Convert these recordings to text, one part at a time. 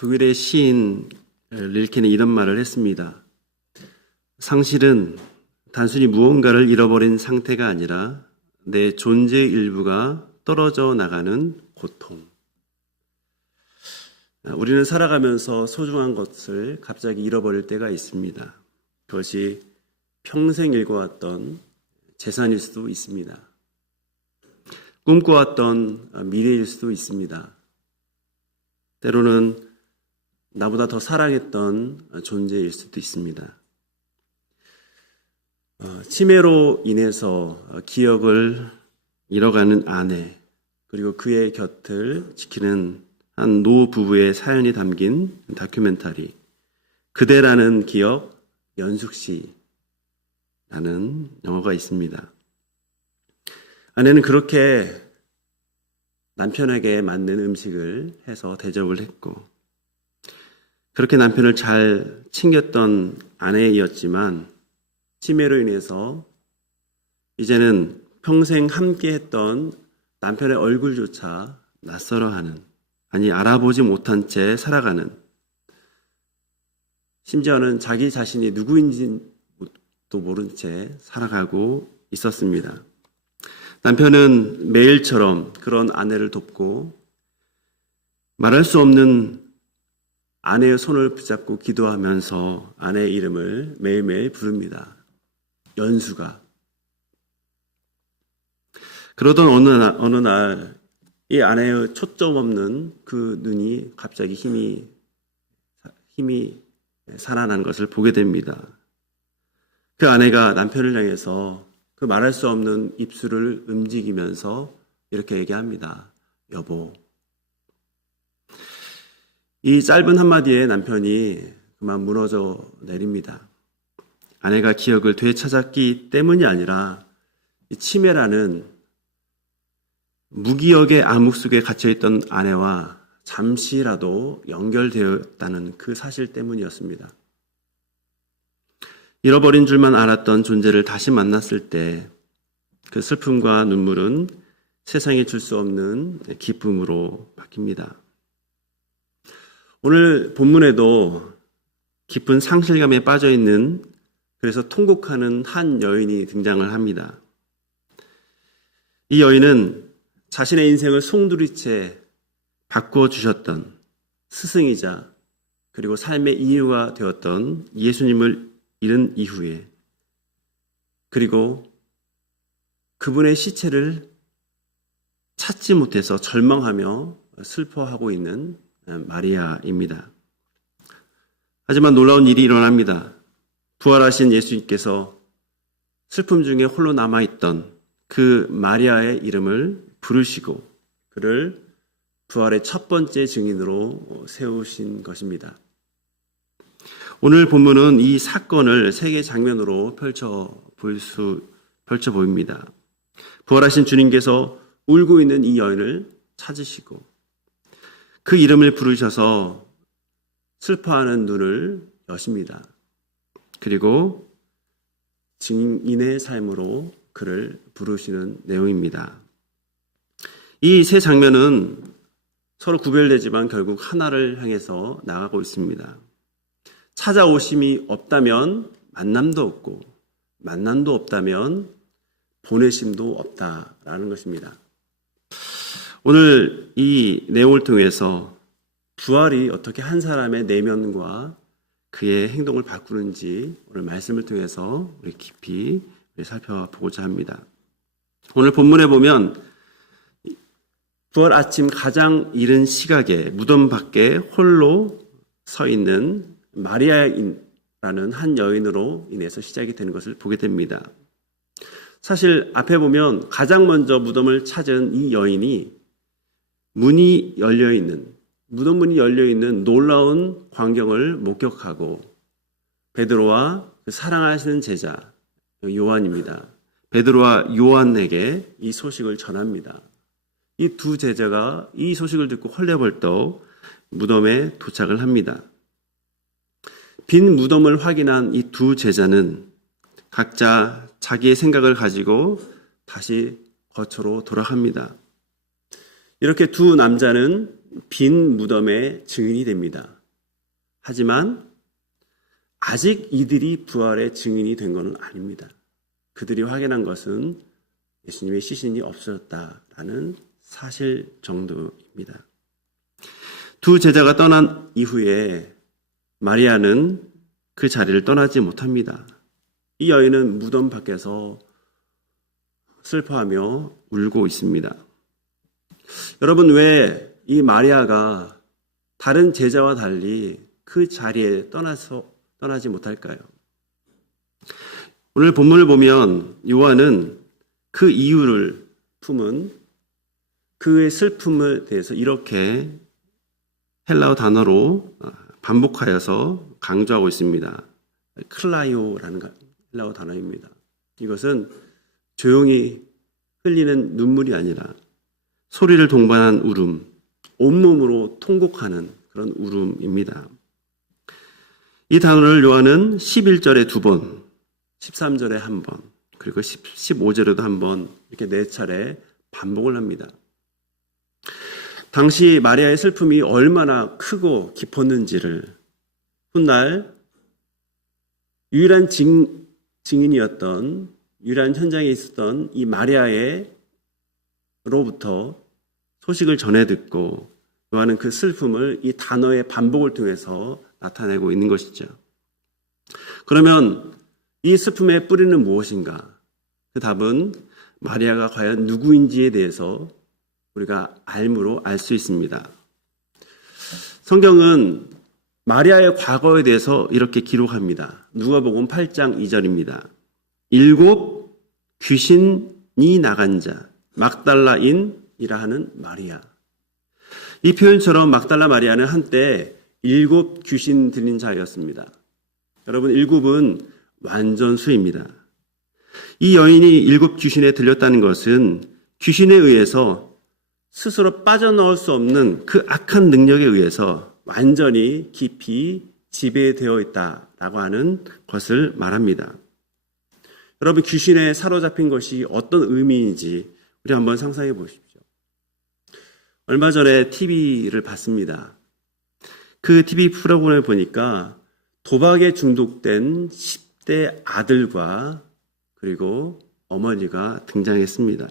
독일의 시인 릴케는 이런 말을 했습니다. 상실은 단순히 무언가를 잃어버린 상태가 아니라 내 존재의 일부가 떨어져 나가는 고통. 우리는 살아가면서 소중한 것을 갑자기 잃어버릴 때가 있습니다. 그것이 평생 일궈왔던 재산일 수도 있습니다. 꿈꿔왔던 미래일 수도 있습니다. 때로는 나보다 더 사랑했던 존재일 수도 있습니다. 치매로 인해서 기억을 잃어가는 아내, 그리고 그의 곁을 지키는 한 노 부부의 사연이 담긴 다큐멘터리 그대라는 기억 연숙시라는 영화가 있습니다. 아내는 그렇게 남편에게 맞는 음식을 해서 대접을 했고 그렇게 남편을 잘 챙겼던 아내였지만 치매로 인해서 이제는 평생 함께했던 남편의 얼굴조차 낯설어하는, 아니 알아보지 못한 채 살아가는, 심지어는 자기 자신이 누구인지도 모른 채 살아가고 있었습니다. 남편은 매일처럼 그런 아내를 돕고 말할 수 없는 아내의 손을 붙잡고 기도하면서 아내의 이름을 매일매일 부릅니다. 연수가. 그러던 어느 날 이 아내의 초점 없는 그 눈이 갑자기 힘이 살아난 것을 보게 됩니다. 그 아내가 남편을 향해서 그 말할 수 없는 입술을 움직이면서 이렇게 얘기합니다. 여보. 이 짧은 한마디에 남편이 그만 무너져 내립니다. 아내가 기억을 되찾았기 때문이 아니라 이 치매라는 무기력의 암흑 속에 갇혀있던 아내와 잠시라도 연결되었다는 그 사실 때문이었습니다. 잃어버린 줄만 알았던 존재를 다시 만났을 때 그 슬픔과 눈물은 세상에 줄 수 없는 기쁨으로 바뀝니다. 오늘 본문에도 깊은 상실감에 빠져있는, 그래서 통곡하는 한 여인이 등장을 합니다. 이 여인은 자신의 인생을 송두리째 바꿔주셨던 스승이자 그리고 삶의 이유가 되었던 예수님을 잃은 이후에, 그리고 그분의 시체를 찾지 못해서 절망하며 슬퍼하고 있는 마리아입니다. 하지만 놀라운 일이 일어납니다. 부활하신 예수님께서 슬픔 중에 홀로 남아있던 그 마리아의 이름을 부르시고 그를 부활의 첫 번째 증인으로 세우신 것입니다. 오늘 본문은 이 사건을 세 개의 장면으로 펼쳐 보입니다. 부활하신 주님께서 울고 있는 이 여인을 찾으시고 그 이름을 부르셔서 슬퍼하는 눈을 여십니다. 그리고 증인의 삶으로 그를 부르시는 내용입니다. 이 세 장면은 서로 구별되지만 결국 하나를 향해서 나가고 있습니다. 찾아오심이 없다면 만남도 없고 만남도 없다면 보내심도 없다라는 것입니다. 오늘 이 내용을 통해서 부활이 어떻게 한 사람의 내면과 그의 행동을 바꾸는지 오늘 말씀을 통해서 우리 깊이 살펴보고자 합니다. 오늘 본문에 보면 부활 아침 가장 이른 시각에 무덤 밖에 홀로 서 있는 마리아라는 한 여인으로 인해서 시작이 되는 것을 보게 됩니다. 사실 앞에 보면 가장 먼저 무덤을 찾은 이 여인이 문이 열려있는, 무덤 문이 열려있는 놀라운 광경을 목격하고 베드로와 그 사랑하시는 제자 요한입니다. 베드로와 요한에게 이 소식을 전합니다. 이 두 제자가 이 소식을 듣고 헐레벌떡 무덤에 도착을 합니다. 빈 무덤을 확인한 이 두 제자는 각자 자기의 생각을 가지고 다시 거처로 돌아갑니다. 이렇게 두 남자는 빈 무덤의 증인이 됩니다. 하지만 아직 이들이 부활의 증인이 된 것은 아닙니다. 그들이 확인한 것은 예수님의 시신이 없어졌다라는 사실 정도입니다. 두 제자가 떠난 이후에 마리아는 그 자리를 떠나지 못합니다. 이 여인은 무덤 밖에서 슬퍼하며 울고 있습니다. 여러분, 왜 이 마리아가 다른 제자와 달리 그 자리에 떠나지 못할까요? 오늘 본문을 보면 요한은 그 이유를 품은 그의 슬픔에 대해서 이렇게 헬라어 단어로 반복하여서 강조하고 있습니다. 클라이오라는 헬라어 단어입니다. 이것은 조용히 흘리는 눈물이 아니라 소리를 동반한 울음, 온몸으로 통곡하는 그런 울음입니다. 이 단어를 요한은 11절에 2번, 13절에 1번, 그리고 15절에도 1번 이렇게 4차례 반복을 합니다. 당시 마리아의 슬픔이 얼마나 크고 깊었는지를 훗날 유일한 증인이었던, 유일한 현장에 있었던 이 마리아로부터 소식을 전해 듣고 요한은 그 슬픔을 이 단어의 반복을 통해서 나타내고 있는 것이죠. 그러면 이 슬픔의 뿌리는 무엇인가? 그 답은 마리아가 과연 누구인지에 대해서 우리가 알므로 알 수 있습니다. 성경은 마리아의 과거에 대해서 이렇게 기록합니다. 누가복음 8장 2절입니다. 7 귀신이 나간 자 막달라인이라 하는 마리아. 이 표현처럼 막달라 마리아는 한때 7 귀신 들린 자였습니다. 여러분, 7은 완전수입니다. 이 여인이 7 귀신에 들렸다는 것은 귀신에 의해서 스스로 빠져나올 수 없는 그 악한 능력에 의해서 완전히 깊이 지배되어 있다라고 하는 것을 말합니다. 여러분, 귀신에 사로잡힌 것이 어떤 의미인지 우리 한번 상상해 보십시오. 얼마 전에 TV를 봤습니다. 그 TV 프로그램을 보니까 도박에 중독된 10대 아들과 그리고 어머니가 등장했습니다.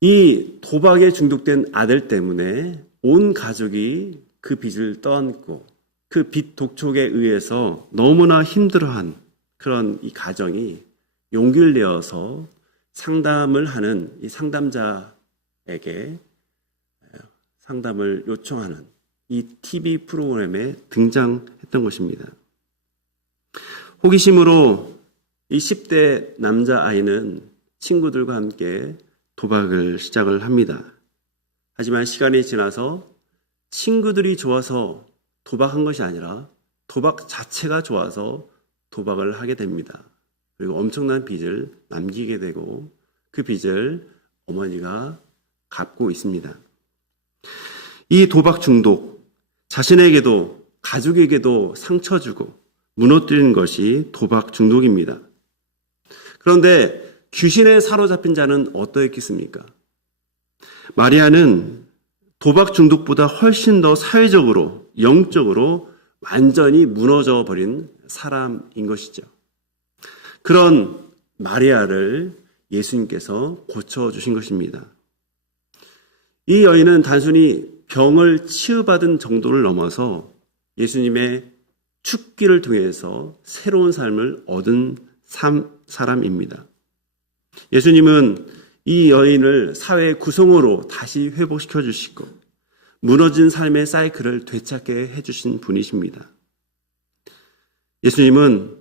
이 도박에 중독된 아들 때문에 온 가족이 그 빚을 떠안고 그 빚 독촉에 의해서 너무나 힘들어한 그런 이 가정이 용기를 내어서 상담을 하는 이 상담자에게 상담을 요청하는 이 TV 프로그램에 등장했던 것입니다. 호기심으로 이 10대 남자아이는 친구들과 함께 도박을 시작을 합니다. 하지만 시간이 지나서 친구들이 좋아서 도박한 것이 아니라 도박 자체가 좋아서 도박을 하게 됩니다. 그리고 엄청난 빚을 남기게 되고 그 빚을 어머니가 갚고 있습니다. 이 도박 중독, 자신에게도 가족에게도 상처 주고 무너뜨리는 것이 도박 중독입니다. 그런데 귀신에 사로잡힌 자는 어떠했겠습니까? 마리아는 도박 중독보다 훨씬 더 사회적으로, 영적으로 완전히 무너져 버린 사람인 것이죠. 그런 마리아를 예수님께서 고쳐주신 것입니다. 이 여인은 단순히 병을 치유받은 정도를 넘어서 예수님의 축기를 통해서 새로운 삶을 얻은 사람입니다. 예수님은 이 여인을 사회의 구성으로 다시 회복시켜 주시고 무너진 삶의 사이클을 되찾게 해주신 분이십니다. 예수님은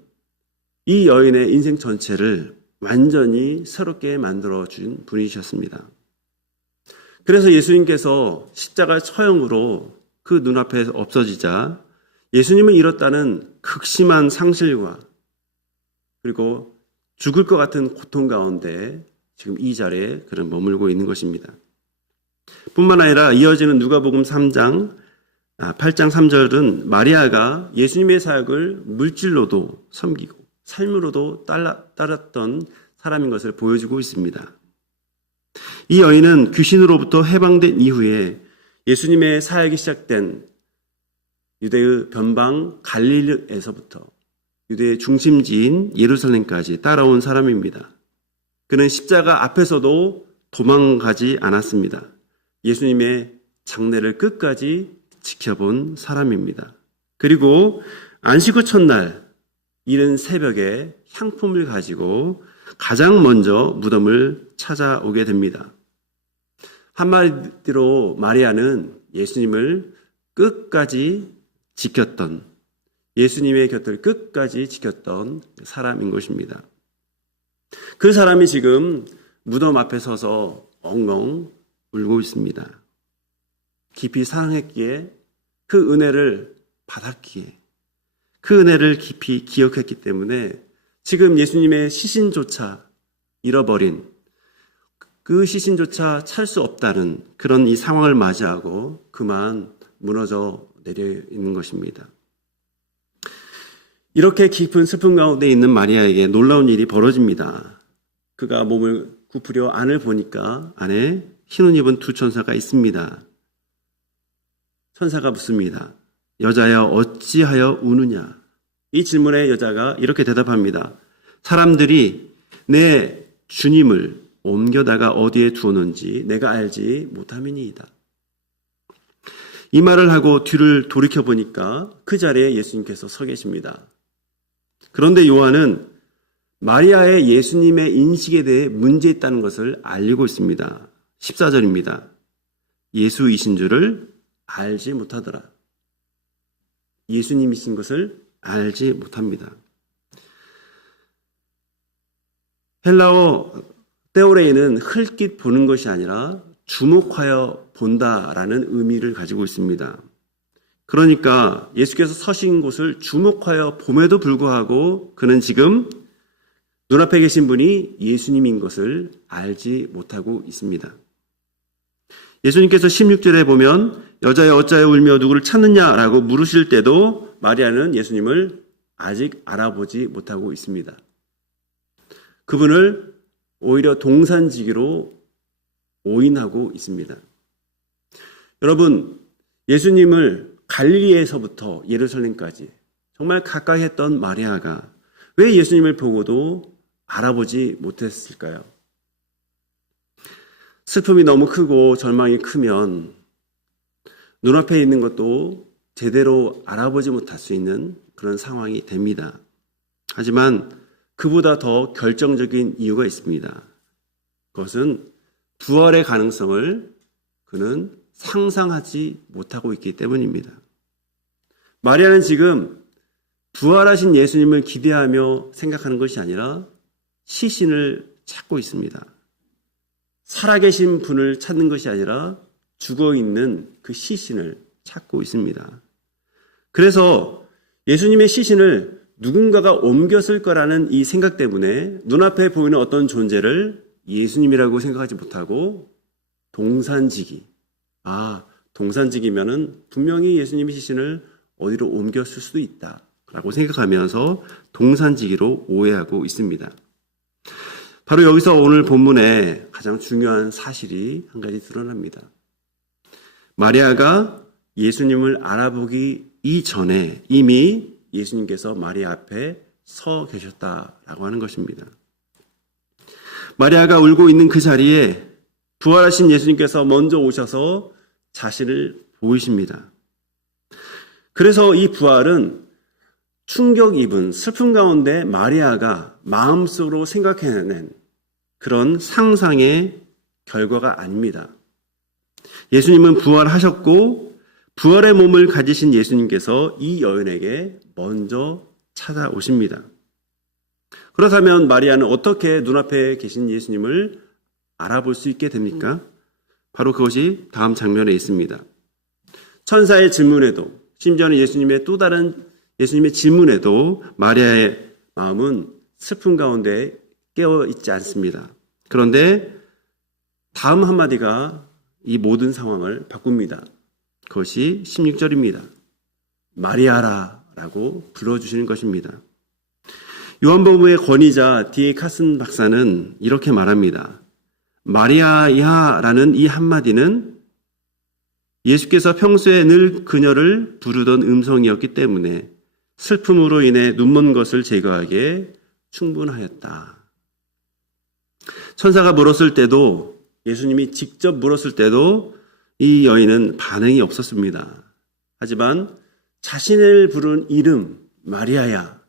이 여인의 인생 전체를 완전히 새롭게 만들어준 분이셨습니다. 그래서 예수님께서 십자가 처형으로 그 눈앞에 없어지자 예수님은 이렇다는 극심한 상실과 그리고 죽을 것 같은 고통 가운데 지금 이 자리에 그는 머물고 있는 것입니다. 뿐만 아니라 이어지는 누가복음 8장 3절은 마리아가 예수님의 사역을 물질로도 섬기고 삶으로도 따랐던 사람인 것을 보여주고 있습니다. 이 여인은 귀신으로부터 해방된 이후에 예수님의 사역이 시작된 유대의 변방 갈릴리에서부터 유대의 중심지인 예루살렘까지 따라온 사람입니다. 그는 십자가 앞에서도 도망가지 않았습니다. 예수님의 장례를 끝까지 지켜본 사람입니다. 그리고 안식 후 첫날 이른 새벽에 향품을 가지고 가장 먼저 무덤을 찾아오게 됩니다. 한마디로 마리아는 예수님을 끝까지 지켰던, 예수님의 곁을 끝까지 지켰던 사람인 것입니다. 그 사람이 지금 무덤 앞에 서서 엉엉 울고 있습니다. 깊이 사랑했기에 그 은혜를 받았기에 그 은혜를 깊이 기억했기 때문에 지금 예수님의 시신조차 잃어버린, 그 시신조차 찾을 수 없다는 그런 이 상황을 맞이하고 그만 무너져 내려 있는 것입니다. 이렇게 깊은 슬픔 가운데 있는 마리아에게 놀라운 일이 벌어집니다. 그가 몸을 굽으려 안을 보니까 안에 흰 옷 입은 두 천사가 있습니다. 천사가 묻습니다. 여자여 어찌하여 우느냐? 이 질문에 여자가 이렇게 대답합니다. 사람들이 내 주님을 옮겨다가 어디에 두었는지 내가 알지 못함이니이다. 이 말을 하고 뒤를 돌이켜보니까 그 자리에 예수님께서 서 계십니다. 그런데 요한은 마리아의 예수님의 인식에 대해 문제 있다는 것을 알고 있습니다. 14절입니다. 예수이신 줄을 알지 못하더라. 예수님이신 것을 알지 못합니다. 헬라어 테오레이는 흘낏 보는 것이 아니라 주목하여 본다라는 의미를 가지고 있습니다. 그러니까 예수께서 서신 곳을 주목하여 봄에도 불구하고 그는 지금 눈앞에 계신 분이 예수님인 것을 알지 못하고 있습니다. 예수님께서 16절에 보면 여자여 어찌하여 울며 누구를 찾느냐라고 물으실 때도 마리아는 예수님을 아직 알아보지 못하고 있습니다. 그분을 오히려 동산지기로 오인하고 있습니다. 여러분, 예수님을 갈릴리에서부터 예루살렘까지 정말 가까이 했던 마리아가 왜 예수님을 보고도 알아보지 못했을까요? 슬픔이 너무 크고 절망이 크면 눈앞에 있는 것도 제대로 알아보지 못할 수 있는 그런 상황이 됩니다. 하지만 그보다 더 결정적인 이유가 있습니다. 그것은 부활의 가능성을 그는 상상하지 못하고 있기 때문입니다. 마리아는 지금 부활하신 예수님을 기대하며 생각하는 것이 아니라 시신을 찾고 있습니다. 살아계신 분을 찾는 것이 아니라 죽어있는 그 시신을 찾고 있습니다. 그래서 예수님의 시신을 누군가가 옮겼을 거라는 이 생각 때문에 눈앞에 보이는 어떤 존재를 예수님이라고 생각하지 못하고 동산지기, 동산지기면은 분명히 예수님의 시신을 어디로 옮겼을 수도 있다라고 생각하면서 동산지기로 오해하고 있습니다. 바로 여기서 오늘 본문에 가장 중요한 사실이 한 가지 드러납니다. 마리아가 예수님을 알아보기 이전에 이미 예수님께서 마리아 앞에 서 계셨다라고 하는 것입니다. 마리아가 울고 있는 그 자리에 부활하신 예수님께서 먼저 오셔서 자신을 보이십니다. 그래서 이 부활은 충격 입은 슬픔 가운데 마리아가 마음속으로 생각해낸 그런 상상의 결과가 아닙니다. 예수님은 부활하셨고 부활의 몸을 가지신 예수님께서 이 여인에게 먼저 찾아오십니다. 그렇다면 마리아는 어떻게 눈앞에 계신 예수님을 알아볼 수 있게 됩니까? 바로 그것이 다음 장면에 있습니다. 천사의 질문에도, 심지어는 예수님의 또 다른 예수님의 질문에도 마리아의 마음은 슬픔 가운데 깨어있지 않습니다. 그런데 다음 한마디가 이 모든 상황을 바꿉니다. 그것이 16절입니다. 마리아라 라고 불러주시는 것입니다. 요한복음의 권위자 D.A. 카슨 박사는 이렇게 말합니다. 마리아야라는 이 한마디는 예수께서 평소에 늘 그녀를 부르던 음성이었기 때문에 슬픔으로 인해 눈먼 것을 제거하기에 충분하였다. 천사가 물었을 때도, 예수님이 직접 물었을 때도 이 여인은 반응이 없었습니다. 하지만 자신을 부른 이름 마리아야,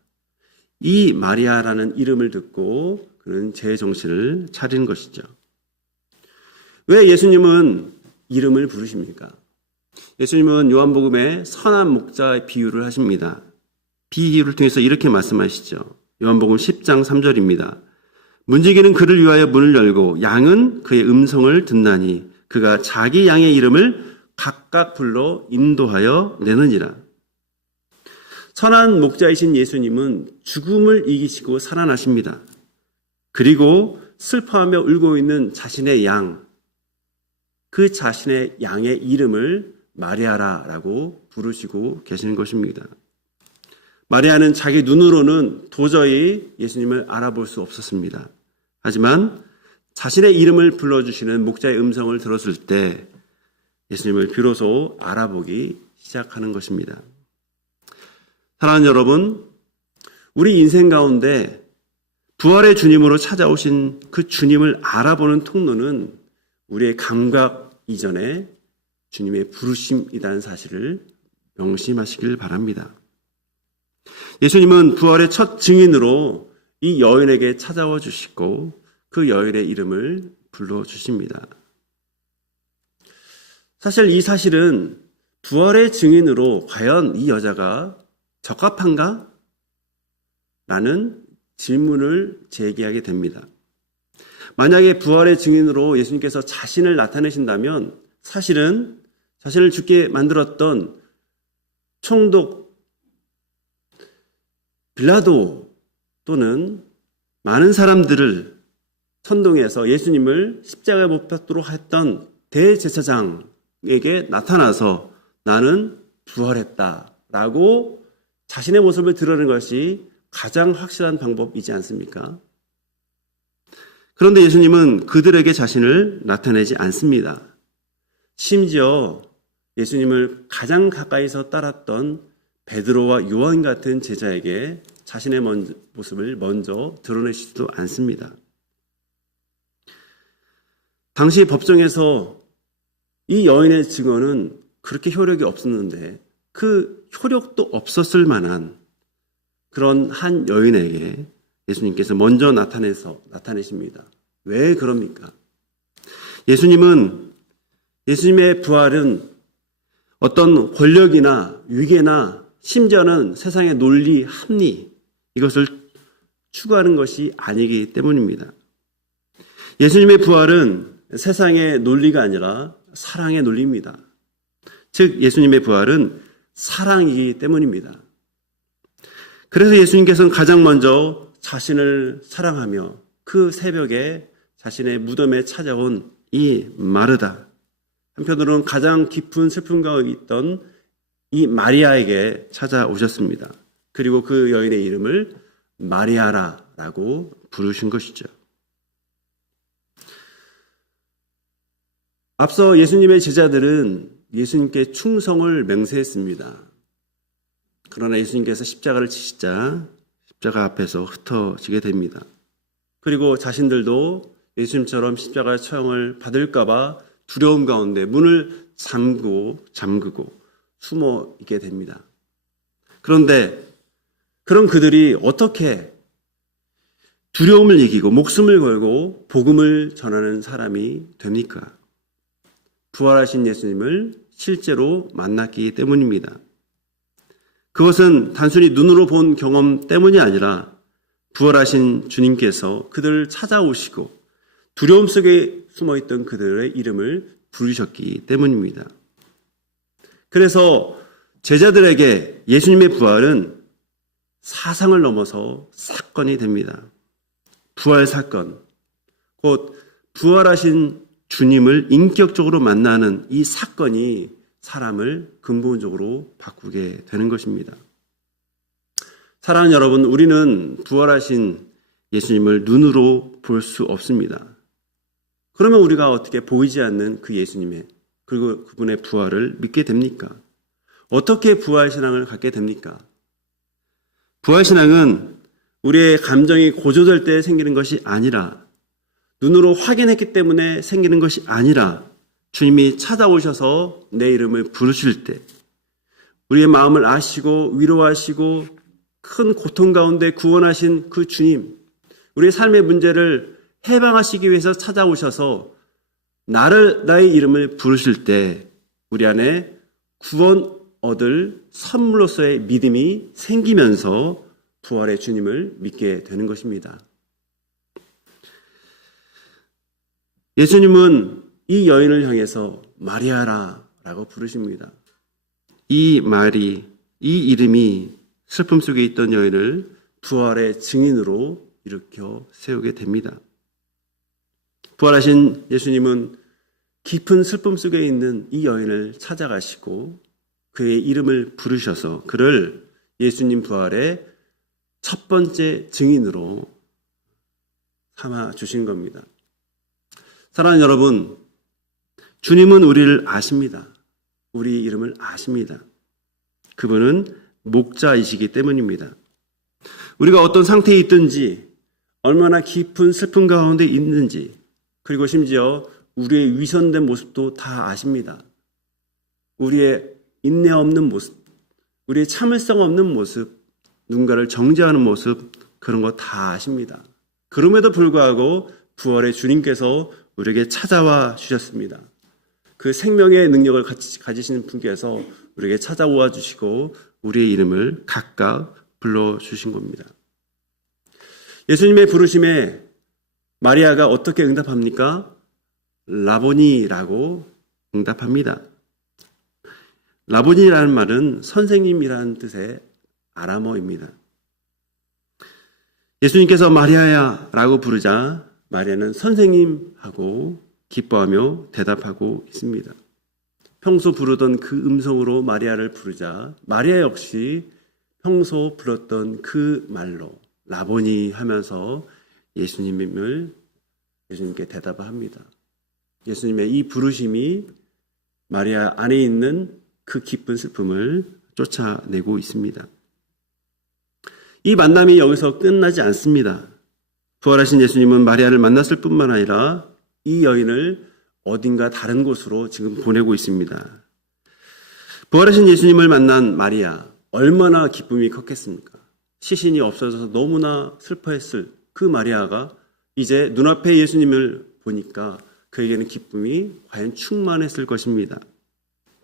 이 마리아라는 이름을 듣고 그는 제정신을 차리는 것이죠. 왜 예수님은 이름을 부르십니까? 예수님은 요한복음에 선한 목자의 비유를 하십니다. 비유를 통해서 이렇게 말씀하시죠. 요한복음 10장 3절입니다. 문지기는 그를 위하여 문을 열고 양은 그의 음성을 듣나니 그가 자기 양의 이름을 각각 불러 인도하여 내느니라. 선한 목자이신 예수님은 죽음을 이기시고 살아나십니다. 그리고 슬퍼하며 울고 있는 자신의 양, 그 자신의 양의 이름을 마리아라라고 부르시고 계시는 것입니다. 마리아는 자기 눈으로는 도저히 예수님을 알아볼 수 없었습니다. 하지만 자신의 이름을 불러주시는 목자의 음성을 들었을 때 예수님을 비로소 알아보기 시작하는 것입니다. 사랑하는 여러분, 우리 인생 가운데 부활의 주님으로 찾아오신 그 주님을 알아보는 통로는 우리의 감각 이전에 주님의 부르심이라는 사실을 명심하시길 바랍니다. 예수님은 부활의 첫 증인으로 이 여인에게 찾아와 주시고 그 여인의 이름을 불러주십니다. 사실 이 사실은 부활의 증인으로 과연 이 여자가 적합한가? 라는 질문을 제기하게 됩니다. 만약에 부활의 증인으로 예수님께서 자신을 나타내신다면 사실은 자신을 죽게 만들었던 총독 빌라도 또는 많은 사람들을 선동해서 예수님을 십자가에 못 박도록 했던 대제사장에게 나타나서 나는 부활했다라고 자신의 모습을 드러내는 것이 가장 확실한 방법이지 않습니까? 그런데 예수님은 그들에게 자신을 나타내지 않습니다. 심지어 예수님을 가장 가까이서 따랐던 베드로와 요한 같은 제자에게 자신의 모습을 먼저 드러내시지도 않습니다. 당시 법정에서 이 여인의 증언은 그렇게 효력이 없었는데 그 효력도 없었을 만한 그런 한 여인에게 예수님께서 먼저 나타내십니다. 왜 그럽니까? 예수님의 부활은 어떤 권력이나 위계나 심지어는 세상의 논리, 합리 이것을 추구하는 것이 아니기 때문입니다. 예수님의 부활은 세상의 논리가 아니라 사랑의 논리입니다. 즉 예수님의 부활은 사랑이기 때문입니다. 그래서 예수님께서는 가장 먼저 자신을 사랑하며 그 새벽에 자신의 무덤에 찾아온 이 마르다, 한편으로는 가장 깊은 슬픔 가운데 있던 이 마리아에게 찾아오셨습니다. 그리고 그 여인의 이름을 마리아라라고 부르신 것이죠. 앞서 예수님의 제자들은 예수님께 충성을 맹세했습니다. 그러나 예수님께서 십자가를 치시자 십자가 앞에서 흩어지게 됩니다. 그리고 자신들도 예수님처럼 십자가의 처형을 받을까 봐 두려움 가운데 문을 잠그고 숨어 있게 됩니다. 그런데 그런 그들이 어떻게 두려움을 이기고 목숨을 걸고 복음을 전하는 사람이 됩니까? 부활하신 예수님을 실제로 만났기 때문입니다. 그것은 단순히 눈으로 본 경험 때문이 아니라 부활하신 주님께서 그들을 찾아오시고 두려움 속에 숨어있던 그들의 이름을 부르셨기 때문입니다. 그래서 제자들에게 예수님의 부활은 사상을 넘어서 사건이 됩니다. 부활 사건, 곧 부활하신 주님을 인격적으로 만나는 이 사건이 사람을 근본적으로 바꾸게 되는 것입니다. 사랑하는 여러분, 우리는 부활하신 예수님을 눈으로 볼 수 없습니다. 그러면 우리가 어떻게 보이지 않는 그 예수님의 그리고 그분의 부활을 믿게 됩니까? 어떻게 부활신앙을 갖게 됩니까? 부활신앙은 우리의 감정이 고조될 때 생기는 것이 아니라, 눈으로 확인했기 때문에 생기는 것이 아니라, 주님이 찾아오셔서 내 이름을 부르실 때, 우리의 마음을 아시고 위로하시고 큰 고통 가운데 구원하신 그 주님, 우리의 삶의 문제를 해방하시기 위해서 찾아오셔서 나의 이름을 부르실 때 우리 안에 구원 얻을 선물로서의 믿음이 생기면서 부활의 주님을 믿게 되는 것입니다. 예수님은 이 여인을 향해서 마리아라 라고 부르십니다. 이 말이, 이 이름이 슬픔 속에 있던 여인을 부활의 증인으로 일으켜 세우게 됩니다. 부활하신 예수님은 깊은 슬픔 속에 있는 이 여인을 찾아가시고 그의 이름을 부르셔서 그를 예수님 부활의 첫 번째 증인으로 삼아 주신 겁니다. 사랑하는 여러분, 주님은 우리를 아십니다. 우리 이름을 아십니다. 그분은 목자이시기 때문입니다. 우리가 어떤 상태에 있든지, 얼마나 깊은 슬픔 가운데 있는지, 그리고 심지어 우리의 위선된 모습도 다 아십니다. 우리의 인내 없는 모습, 우리의 참을성 없는 모습, 누군가를 정죄하는 모습, 그런 거 다 아십니다. 그럼에도 불구하고 부활의 주님께서 우리에게 찾아와 주셨습니다. 그 생명의 능력을 가지시는 분께서 우리에게 찾아와 주시고 우리의 이름을 각각 불러주신 겁니다. 예수님의 부르심에 마리아가 어떻게 응답합니까? 라보니라고 응답합니다. 라보니라는 말은 선생님이라는 뜻의 아람어입니다. 예수님께서 마리아야 라고 부르자 마리아는 선생님 하고 기뻐하며 대답하고 있습니다. 평소 부르던 그 음성으로 마리아를 부르자 마리아 역시 평소 불렀던 그 말로 라보니 하면서 예수님께 대답합니다. 예수님의 이 부르심이 마리아 안에 있는 그 기쁜 슬픔을 쫓아내고 있습니다. 이 만남이 여기서 끝나지 않습니다. 부활하신 예수님은 마리아를 만났을 뿐만 아니라 이 여인을 어딘가 다른 곳으로 지금 보내고 있습니다. 부활하신 예수님을 만난 마리아, 얼마나 기쁨이 컸겠습니까? 시신이 없어져서 너무나 슬퍼했을 그 마리아가 이제 눈앞에 예수님을 보니까 그에게는 기쁨이 과연 충만했을 것입니다.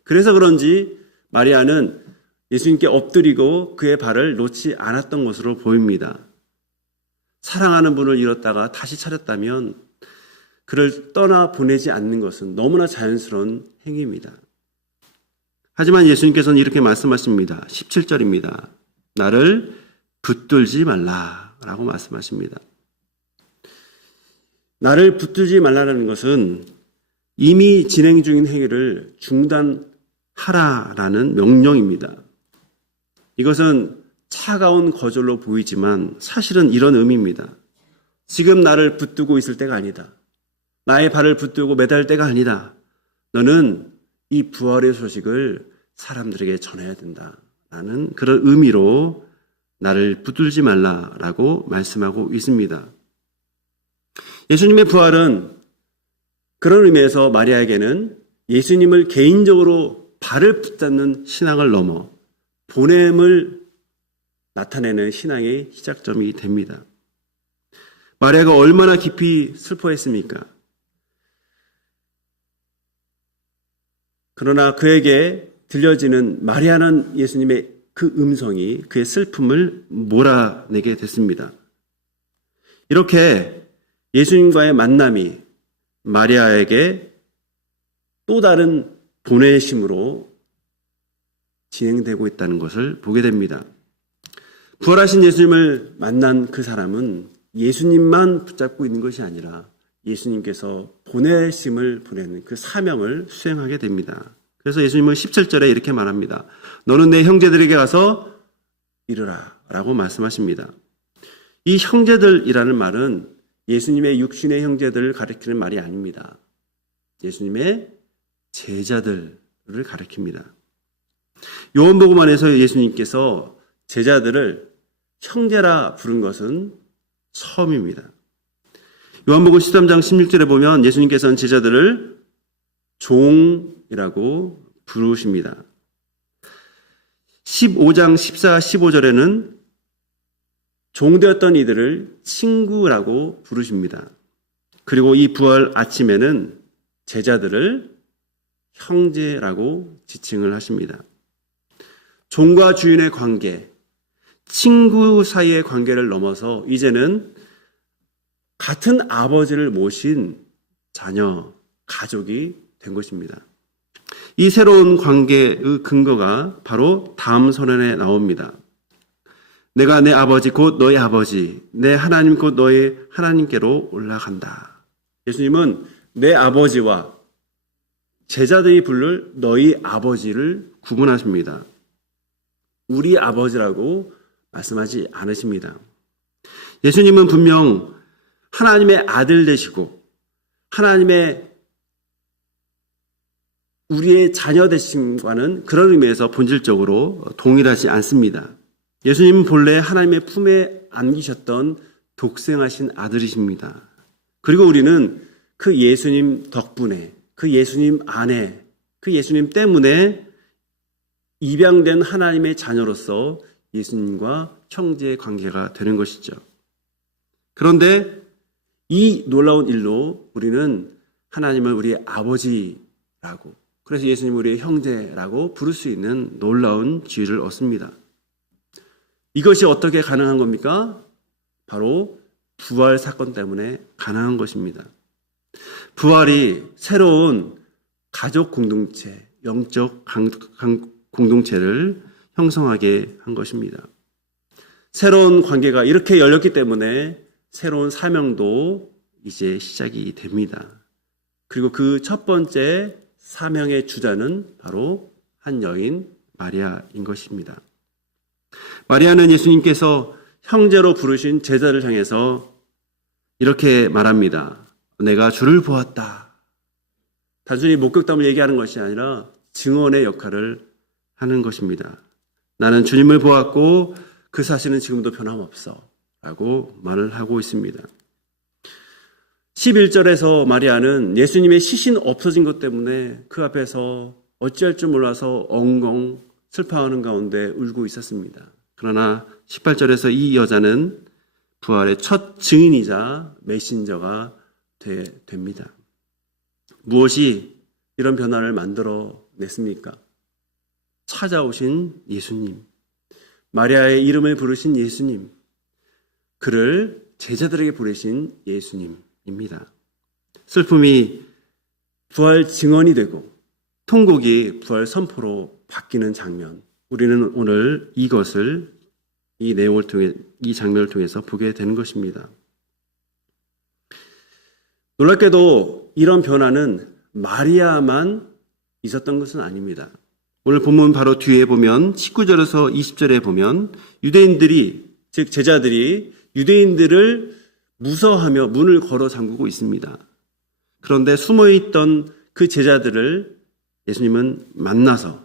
그래서 그런지 마리아는 예수님께 엎드리고 그의 발을 놓지 않았던 것으로 보입니다. 사랑하는 분을 잃었다가 다시 찾았다면 그를 떠나 보내지 않는 것은 너무나 자연스러운 행위입니다. 하지만 예수님께서는 이렇게 말씀하십니다. 17절입니다. 나를 붙들지 말라라고 말씀하십니다. 나를 붙들지 말라는 것은 이미 진행 중인 행위를 중단하라라는 명령입니다. 이것은 차가운 거절로 보이지만 사실은 이런 의미입니다. 지금 나를 붙들고 있을 때가 아니다. 나의 발을 붙들고 매달 때가 아니다. 너는 이 부활의 소식을 사람들에게 전해야 된다. 라는 그런 의미로 나를 붙들지 말라라고 말씀하고 있습니다. 예수님의 부활은 그런 의미에서 마리아에게는 예수님을 개인적으로 발을 붙잡는 신앙을 넘어 보냄을 나타내는 신앙의 시작점이 됩니다. 마리아가 얼마나 깊이 슬퍼했습니까? 그러나 그에게 들려지는 마리아는 예수님의 그 음성이 그의 슬픔을 몰아내게 됐습니다. 이렇게 예수님과의 만남이 마리아에게 또 다른 보내심으로 진행되고 있다는 것을 보게 됩니다. 부활하신 예수님을 만난 그 사람은 예수님만 붙잡고 있는 것이 아니라 예수님께서 보내심을 보내는 그 사명을 수행하게 됩니다. 그래서 예수님은 17절에 이렇게 말합니다. 너는 내 형제들에게 가서 이르라 라고 말씀하십니다. 이 형제들이라는 말은 예수님의 육신의 형제들을 가리키는 말이 아닙니다. 예수님의 제자들을 가리킵니다. 요한복음 안에서 예수님께서 제자들을 형제라 부른 것은 처음입니다. 요한복음 13장 16절에 보면 예수님께서는 제자들을 종이라고 부르십니다. 15장 14, 15절에는 종되었던 이들을 친구라고 부르십니다. 그리고 이 부활 아침에는 제자들을 형제라고 지칭을 하십니다. 종과 주인의 관계, 친구 사이의 관계를 넘어서 이제는 같은 아버지를 모신 자녀, 가족이 된 것입니다. 이 새로운 관계의 근거가 바로 다음 선언에 나옵니다. 내가 내 아버지 곧 너희 아버지, 내 하나님 곧 너희 하나님께로 올라간다. 예수님은 내 아버지와 제자들이 부를 너희 아버지를 구분하십니다. 우리 아버지라고 말씀하지 않으십니다. 예수님은 분명 하나님의 아들 되시고 하나님의 우리의 자녀 되심과는 그런 의미에서 본질적으로 동일하지 않습니다. 예수님은 본래 하나님의 품에 안기셨던 독생하신 아들이십니다. 그리고 우리는 그 예수님 덕분에, 그 예수님 안에, 그 예수님 때문에 입양된 하나님의 자녀로서 예수님과 형제의 관계가 되는 것이죠. 그런데 이 놀라운 일로 우리는 하나님을 우리의 아버지라고, 그래서 예수님을 우리의 형제라고 부를 수 있는 놀라운 지위를 얻습니다. 이것이 어떻게 가능한 겁니까? 바로 부활 사건 때문에 가능한 것입니다. 부활이 새로운 가족 공동체, 영적 공동체를 형성하게 한 것입니다. 새로운 관계가 이렇게 열렸기 때문에 새로운 사명도 이제 시작이 됩니다. 그리고 그 첫 번째 사명의 주자는 바로 한 여인 마리아인 것입니다. 마리아는 예수님께서 형제로 부르신 제자를 향해서 이렇게 말합니다. 내가 주를 보았다. 단순히 목격담을 얘기하는 것이 아니라 증언의 역할을 하는 것입니다. 나는 주님을 보았고 그 사실은 지금도 변함없어 라고 말을 하고 있습니다. 11절에서 마리아는 예수님의 시신 없어진 것 때문에 그 앞에서 어찌할 줄 몰라서 엉엉 슬퍼하는 가운데 울고 있었습니다. 그러나 18절에서 이 여자는 부활의 첫 증인이자 메신저가 됩니다. 무엇이 이런 변화를 만들어 냈습니까? 찾아오신 예수님, 마리아의 이름을 부르신 예수님, 그를 제자들에게 부르신 예수님입니다. 슬픔이 부활 증언이 되고 통곡이 부활 선포로 바뀌는 장면, 우리는 오늘 이것을 이 내용을 통해, 이 장면을 통해서 보게 되는 것입니다. 놀랍게도 이런 변화는 마리아만 있었던 것은 아닙니다. 오늘 본문 바로 뒤에 보면 19절에서 20절에 보면 유대인들이, 즉 제자들이 유대인들을 무서워하며 문을 걸어 잠그고 있습니다. 그런데 숨어있던 그 제자들을 예수님은 만나서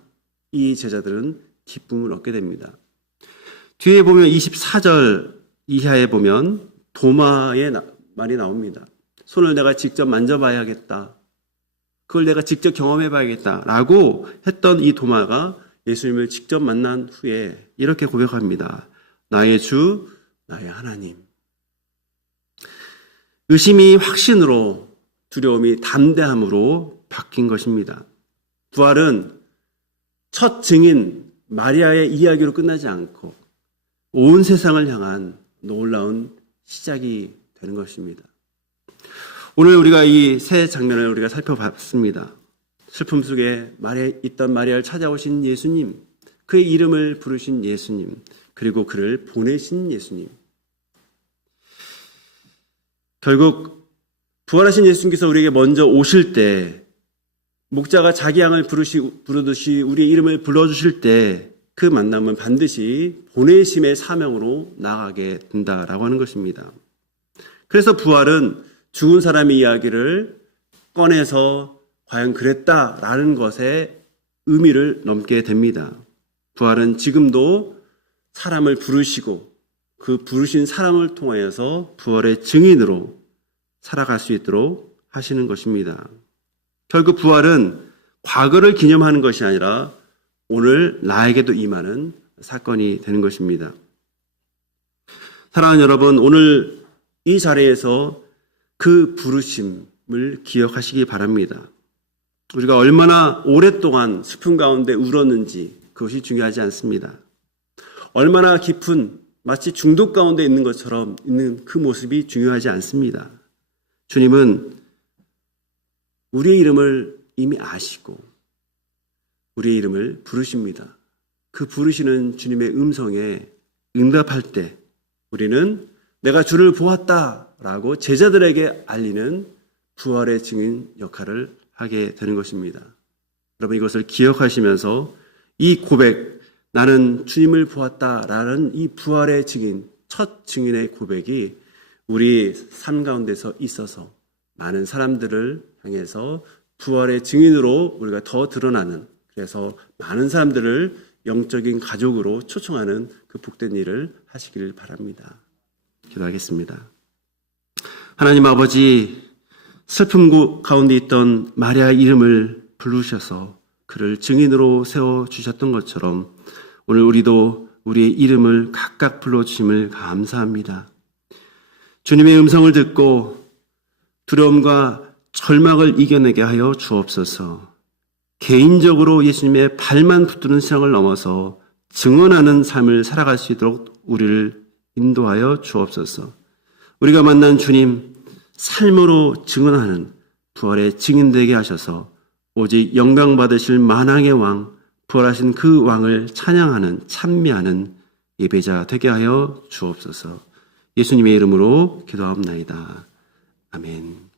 이 제자들은 기쁨을 얻게 됩니다. 뒤에 보면 24절 이하에 보면 도마의 말이 나옵니다. 손을 내가 직접 만져봐야겠다. 그걸 내가 직접 경험해봐야겠다. 라고 했던 이 도마가 예수님을 직접 만난 후에 이렇게 고백합니다. 나의 주, 나의 하나님. 의심이 확신으로, 두려움이 담대함으로 바뀐 것입니다. 부활은 첫 증인 마리아의 이야기로 끝나지 않고 온 세상을 향한 놀라운 시작이 되는 것입니다. 오늘 우리가 이 세 장면을 우리가 살펴봤습니다. 슬픔 속에 있던 마리아를 찾아오신 예수님, 그의 이름을 부르신 예수님, 그리고 그를 보내신 예수님. 결국 부활하신 예수님께서 우리에게 먼저 오실 때, 목자가 자기 양을 부르듯이 우리의 이름을 불러주실 때 그 만남은 반드시 보내심의 사명으로 나아가게 된다라고 하는 것입니다. 그래서 부활은 죽은 사람의 이야기를 꺼내서 과연 그랬다라는 것에 의미를 넘게 됩니다. 부활은 지금도 사람을 부르시고 그 부르신 사람을 통하여서 부활의 증인으로 살아갈 수 있도록 하시는 것입니다. 결국 부활은 과거를 기념하는 것이 아니라 오늘 나에게도 임하는 사건이 되는 것입니다. 사랑하는 여러분, 오늘 이 자리에서 그 부르심을 기억하시기 바랍니다. 우리가 얼마나 오랫동안 슬픔 가운데 울었는지 그것이 중요하지 않습니다. 얼마나 깊은 마치 중독 가운데 있는 것처럼 있는 그 모습이 중요하지 않습니다. 주님은 우리의 이름을 이미 아시고 우리의 이름을 부르십니다. 그 부르시는 주님의 음성에 응답할 때 우리는 내가 주를 보았다라고 제자들에게 알리는 부활의 증인 역할을 하게 되는 것입니다. 여러분, 이것을 기억하시면서 이 고백, 나는 주님을 보았다라는 이 부활의 증인, 첫 증인의 고백이 우리 삶 가운데서 있어서 많은 사람들을 향해서 부활의 증인으로 우리가 더 드러나는, 그래서 많은 사람들을 영적인 가족으로 초청하는 그 복된 일을 하시기를 바랍니다. 기도하겠습니다. 하나님 아버지, 슬픔 가운데 있던 마리아의 이름을 부르셔서 그를 증인으로 세워주셨던 것처럼 오늘 우리도 우리의 이름을 각각 불러주심을 감사합니다. 주님의 음성을 듣고 두려움과 절망을 이겨내게 하여 주옵소서. 개인적으로 예수님의 발만 붙드는 신앙을 넘어서 증언하는 삶을 살아갈 수 있도록 우리를 인도하여 주옵소서. 우리가 만난 주님, 삶으로 증언하는 부활의 증인되게 하셔서 오직 영광 받으실 만왕의 왕, 부활하신 그 왕을 찬양하는, 찬미하는 예배자 되게 하여 주옵소서. 예수님의 이름으로 기도하옵나이다. 아멘.